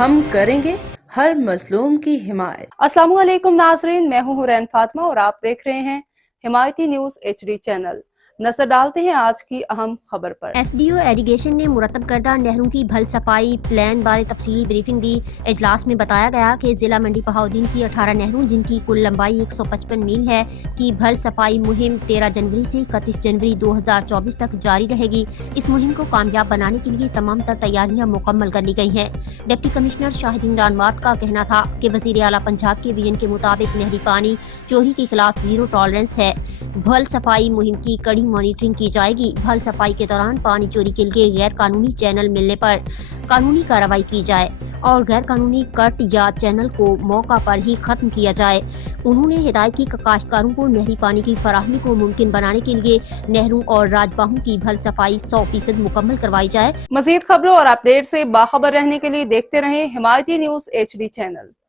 ہم کریں گے ہر مظلوم کی حمایت۔ السلام علیکم ناظرین، میں ہوں حورین فاطمہ اور آپ دیکھ رہے ہیں حمایتی نیوز HD چینل۔ نظر ڈالتے ہیں آج کی اہم خبر پر۔ ایس ڈی او ایریگیشن نے مرتب کردہ نہروں کی بھل صفائی پلان بارے تفصیلی بریفنگ دی۔ اجلاس میں بتایا گیا کہ ضلع منڈی بہاؤالدین کی 18 نہروں جن کی کل لمبائی 155 میل ہے کی بھل صفائی مہم 13 جنوری سے 31 جنوری 2024 تک جاری رہے گی۔ اس مہم کو کامیاب بنانے کے لیے تمام تر تیاریاں مکمل کر لی گئی ہیں۔ ڈپٹی کمشنر شاہد عمران مارٹ کا کہنا تھا کہ وزیر اعلیٰ پنجاب کے ویژن کے مطابق نہری پانی چوری کے خلاف زیرو ٹالرنس ہے۔ بھل صفائی مہم کی کڑی مانیٹرنگ کی جائے گی۔ بھل صفائی کے دوران پانی چوری کے لیے غیر قانونی چینل ملنے پر قانونی کارروائی کی جائے اور غیر قانونی کٹ یا چینل کو موقع پر ہی ختم کیا جائے۔ انہوں نے ہدایت کی کہ کاشتکاروں کو نہری پانی کی فراہمی کو ممکن بنانے کے لیے نہروں اور راجباہوں کی بھل صفائی 100% مکمل کروائی جائے۔ مزید خبروں اور اپڈیٹ سے باخبر رہنے کے لیے دیکھتے رہیں حمایتی نیوز HD چینل۔